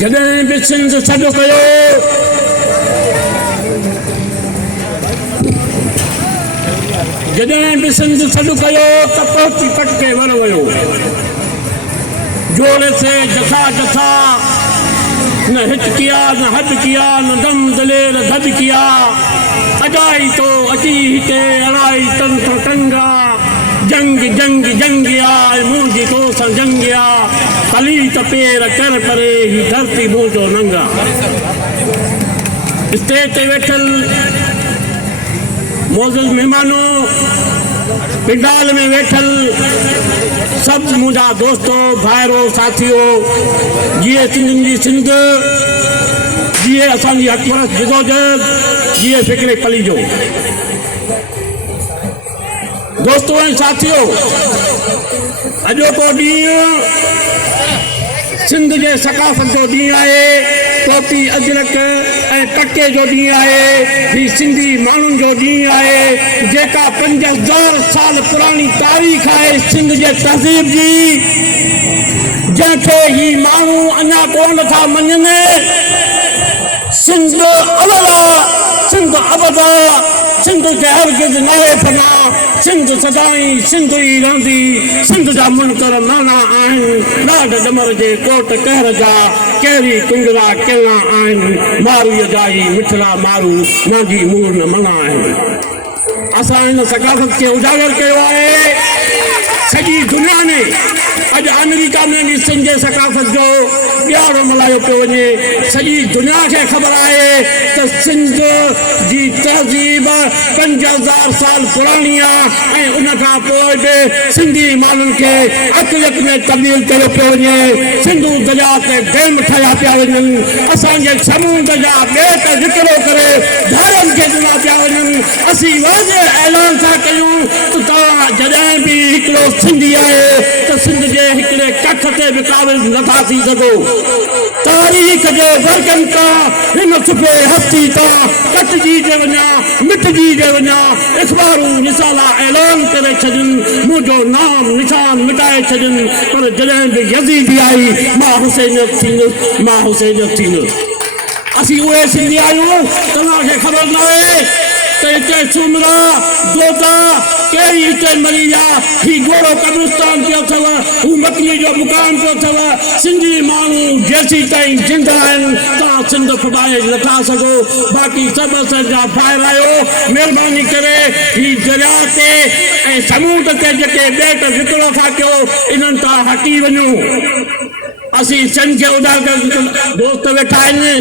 जॾहिं बि सिंध सॾु कयो जॾहिं बि सिंध सॾु कयो त पहुची पटके वर वियो जोड़े से जथा जथा न हिट किया न हद किया न दम दलेर धद किया अजाई तो अची हिते अड़ाई तन तो टंगा जंग जंग जंगिया मुंहिंजी तो सां जंगिया कली त पेर कर परे ही धरती मुंहिंजो नंगा स्टेज ते वेठल मोज़िज़ महिमानों पिंडाल में वेठल सब मुझा दोस्तों भाइरों साथियों जिए सिंधियुनि जी सिंध जिए असांजी हक़परस्त जिदोजहद जिए फ़िक्रे पली जो दोस्तों ऐं साथियों अॼोको ॾींहुं सिंध जे सकाफ़त जो ॾींहुं आहे टोपी अजरक ऐं टके जो ॾींहुं आहे ही सिंधी माण्हुनि जो ॾींहुं आहे जेका 5000 साल पुरानी तारीख़ आहे सिंध जे तहज़ीब जी जंहिंखे ही माण्हू अञा कोन था मञनि सिंध अवल सिंध अबद सिंध खे हरगिज़ नाहे फना सिंध सदाई सिंध ई रहंदी सिंध जा मुनकर नाना आहिनि ॾाढ ॾमर जे कोट कहर जा कहिड़ी कुंजरा किला आहिनि मारूअ जा ई मिठड़ा मारू मुंहिंजी मूर न मना आहिनि असां हिन सकाफ़त खे उजागर कयो आहे सॼी दुनिया में अॼु अमेरिका में बि सिंध जे सकाफ़त जो ॾियारो मल्हायो पियो वञे सॼी दुनिया खे ख़बर आहे त सिंध जी तहज़ीब 5000 साल पुराणी आहे ऐं उन खां पोइ बि सिंधी माण्हुनि खे अक़लियत में तब्दील कयो पियो वञे सिंधू दरिया ते डैम ठाहिया पिया वञनि असांजे समुंड जा ॿेट विकिरो करे धारनि खे ॾिना पिया वञनि असीं वाज़े ऐलान था कयूं त तव्हां जॾहिं बि हिकिड़ो सिंधी आहे त सिंध जे हिकिड़े कठ ते बि क़ाबिल नथा थी सघो तारीख़ जे वर्गनि खां हिन सुफ़े हस्ती तां कटिजी जे वञा मिटजी जे वञा इख़बारूं रिसाला ऐलान करे छॾनि मुंहिंजो नाम निशान मिटाए छॾनि पर जॾहिं बि यज़ीदी आई मां हुसैनियत थींदुसि मां हुसैनियत थींदुसि असीं उहे सिंधी आहियूं तव्हांखे ख़बर न आहे त हिते सुमरा दोता कहिड़ी हिते मरी विया ही गोड़ो कब्रिस्तान पियो अथव हू मकनी जो मुकाम पियो अथव सिंधी माण्हू जेसीं ताईं जिंदा आहिनि तव्हां सिंध खुटाए नथा सघो बाक़ी सभु असांजा ॿाहिरि आहियो महिरबानी करे ही दरिया ते ऐं समुंड ते जेके ॿेट विकिरो था कयो इन्हनि तां हटी वञो असीं सिंध खे उजागर दोस्त वेठा आहिनि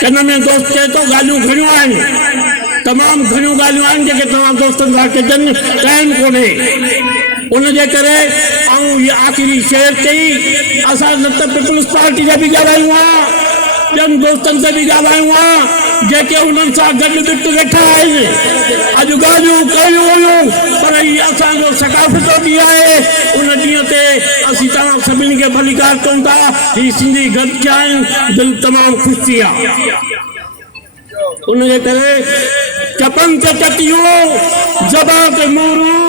कन में दोस्त चए थो ॻाल्हियूं घणियूं आहिनि तमामु घणियूं ॻाल्हियूं आहिनि जेके तव्हां दोस्तनि सां कजनि टाइम कोन्हे उनजे करे ऐं इहा आख़िरी शेर चई असां न त पीपल्स पार्टी जा बि ॻाल्हायूं हा ॿियनि दोस्तनि ते बि ॻाल्हायूं हा जेके उन्हनि सां गॾु बिट वेठा आहिनि अॼु ॻाल्हियूं कयूं हुयूं पर हीअ असांजो सकाफ़त जो ॾींहुं आहे उन ॾींहं ते असीं तव्हां सभिनी खे भलीकार कयूं था हीअ सिंधी गॾु थिया आहिनि दिलि तमामु ख़ुशि थी आहे उनजे करे चपन ते चटियूं ज़बान ते मोरूं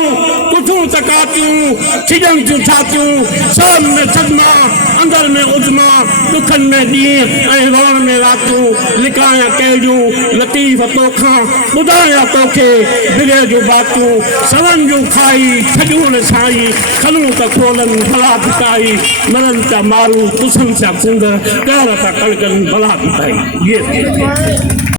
कुठूं तकातियूं खिजनि थियूं छातियूं सब में सदमा अंदर में उज़मा दुखनि में ॾींहं ऐं रोअण में रातियूं लिकाया कहिड़ियूं लतीफ़ तोखां ॿुधायां तोखे बिरे जूं बातियूं सवनि जूं खाई खजूर साई खलूं त खोलनि भला पिटाई मरनि था मारू तुसनि सां सिंध ॾर था कड़कनि भला पिटाई